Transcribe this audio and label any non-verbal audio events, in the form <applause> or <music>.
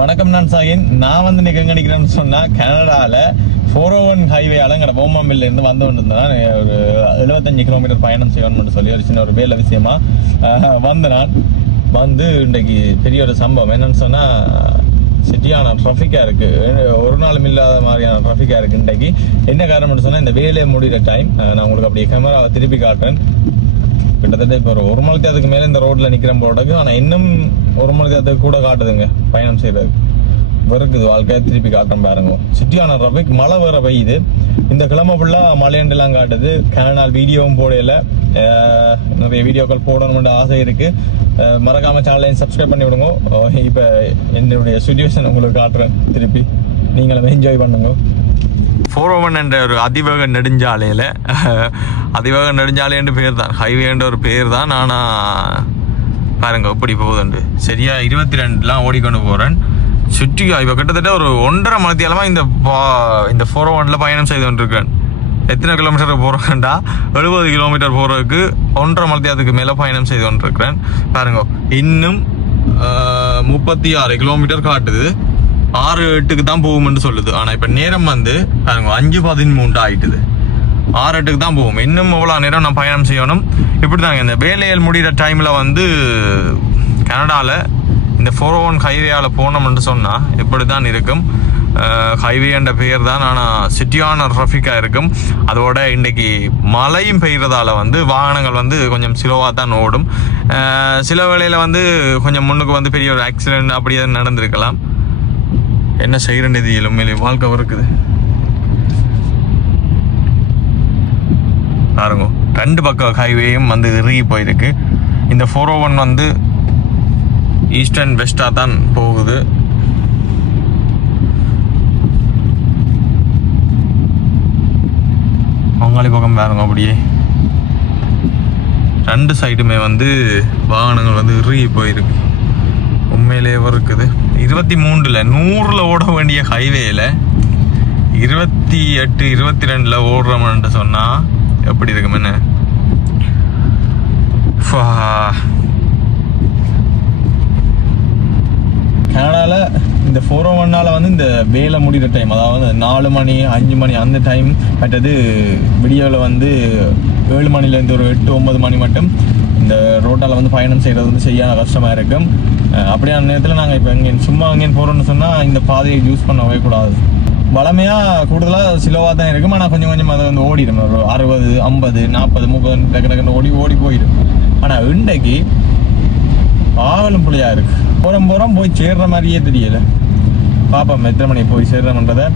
வணக்கம் நான் சாகின் நான் வந்து இன்னைக்கு எங்க நிக்கிறேன்னு சொன்னா கனடால ஃபோர் ஓ ஒன் ஹைவேயால எங்கட போமாம்பில்ல இருந்து வந்து கொண்டிருந்தேன். ஒரு எழுபத்தஞ்சு கிலோமீட்டர் பயணம் செய்யணும்னு சொல்லி ஒரு சின்ன ஒரு வேலை விஷயமா வந்து நான் வந்து இன்றைக்கு பெரிய ஒரு சம்பவம். என்னன்னு சொன்னா சிட்டியான ட்ராஃபிக்காக இருக்கு. ஒரு நாளும் இல்லாத மாதிரியான ட்ராஃபிக்காக இருக்கு இன்றைக்கு. என்ன காரணம்னு சொன்னா இந்த வேலையை முடிகிற டைம் நான் உங்களுக்கு அப்படியே கேமராவை திருப்பி காட்டுறேன். கிட்டத்தட்ட இப்போ ஒரு ஒரு மணி நேரத்துக்கு மேலே இந்த ரோட்டில் நிற்கிற போடக்கு ஆனால் இன்னும் ஒரு மணி தேதிக்கு கூட காட்டுதுங்க பயணம் செய்கிறதுக்கு வெறுக்குது வாழ்க்கையை திருப்பி காட்டுறோம் பாருங்க. சிட்டியான ரபிக் மழை வேற பெய்யுது. இந்த கிழமை ஃபுல்லாக மழையண்டெல்லாம் காட்டுது. கனடால் வீடியோவும் போடையில நிறைய வீடியோக்கள் போடணும்னு ஆசை இருக்கு. மறக்காமல் மறக்காம சேனலையும் சப்ஸ்கிரைப் பண்ணி விடுங்க இப்போ என்னுடைய சுச்சுவேஷன் உங்களுக்கு காட்டுறேன். திருப்பி நீங்களும் என்ஜாய் பண்ணுங்க. ஃபோர் ஓவன் என்ற ஒரு அதிவேக நெடுஞ்சாலையில் <laughs> அதிவேக நெடுஞ்சாலைன்ற பேர் தான் ஹைவேன்ற ஒரு பேர் தான் ஆனால் பாருங்க எப்படி போகுதுண்டு. சரியா இருபத்தி ரெண்டுலாம் ஓடிக்கொண்டு போகிறேன் சுற்றி இப்போ கிட்டத்தட்ட ஒரு ஒன்றரை மணித்தியாலமாக இந்த பா- இந்த ஃபோர் ஓவனில் பயணம் செய்து கொண்டிருக்கேன் எத்தனை கிலோமீட்டர் போகிறேன்டா எழுபது கிலோமீட்டர் போகிறதுக்கு ஒன்றரை மணித்தியாலத்துக்கு மேலே பயணம் செய்து கொண்டிருக்கிறேன். பாருங்க இன்னும் முப்பத்தி ஆறு கிலோமீட்டர் காட்டுது. ஆறு எட்டுக்கு தான் போகும்னு சொல்லுது. ஆனால் இப்போ நேரம் வந்து பாருங்க அஞ்சு பதிமூன்று ஆயிட்டுது. ஆறு எட்டுக்கு தான் போகும். இன்னும் எவ்வளோ நேரம் நான் பயணம் செய்யணும்? இப்படி தாங்க இந்த வேலையில் முடிகிற டைமில் வந்து கனடாவில் இந்த ஃபோர் ஒன் ஹைவேயால் போனோம்னு சொன்னால் இப்படி தான் இருக்கும். ஹைவே என்ற பெயர் தான் ஆனால் சிட்டியான ட்ராஃபிக்காக இருக்கும். அதோட இன்றைக்கி மழையும் பெய்கிறதால வந்து வாகனங்கள் வந்து கொஞ்சம் ஸ்லோவாக தான் ஓடும். சில வேளையில் வந்து கொஞ்சம் முன்னுக்கு வந்து பெரிய ஒரு ஆக்சிடென்ட் அப்படி நடந்திருக்கலாம். என்ன செய்கிறேன் இது உண்மையிலே வாழ்க்கை இருக்குது பாருங்க ரெண்டு பக்கம் ஹைவேயும் வந்து இறுகி போயிருக்கு. இந்த ஃபோர் ஒன் oh வந்து ஈஸ்ட் அண்ட் வெஸ்டாக தான் போகுது. பங்காளி பக்கம் பாருங்க அப்படியே. ரெண்டு சைடுமே வந்து வாகனங்கள் வந்து இறுகி போயிருக்கு. உண்மையிலே இருக்குது இருபத்தி மூணுல நூறில் ஓட வேண்டிய ஹைவேயில் இருபத்தி எட்டு இருபத்தி ரெண்டில் ஓடுறோம்னு சொன்னால் எப்படி இருக்கும் என்ன? கனடாவில் இந்த ஃபோர் ஓ oh வந்து இந்த வேலை முடிகிற டைம் அதாவது நாலு மணி அஞ்சு மணி அந்த டைம் மற்றது விடியோவில் வந்து ஏழு மணிலேருந்து ஒரு எட்டு ஒம்பது மணி மட்டும் இந்த ரோட்டால் வந்து பயணம் செய்கிறது வந்து செய்ய கஷ்டமாக இருக்கும் அப்படியான நேரத்தில் நாங்கள் இப்போ இங்கே சும்மா அங்கேயும் போகிறோம்னு சொன்னால் இந்த பாதையை யூஸ் பண்ணவே கூடாது. வளமையாக கூடுதலாக சிலவாக தான் இருக்கும். ஆனால் கொஞ்சம் கொஞ்சம் அது வந்து ஓடிடும். ஒரு அறுபது ஐம்பது நாற்பது முப்பது டக்கு டக்குன்னு ஓடி ஓடி போயிடும். ஆனால் இன்றைக்கு ஆவலும் புள்ளியா இருக்குது போகிறோம் போகிறோம் போய் சேர்ற மாதிரியே தெரியலை. பாப்பா எத்தனை மணி போய் சேர்றோம்ன்றதை?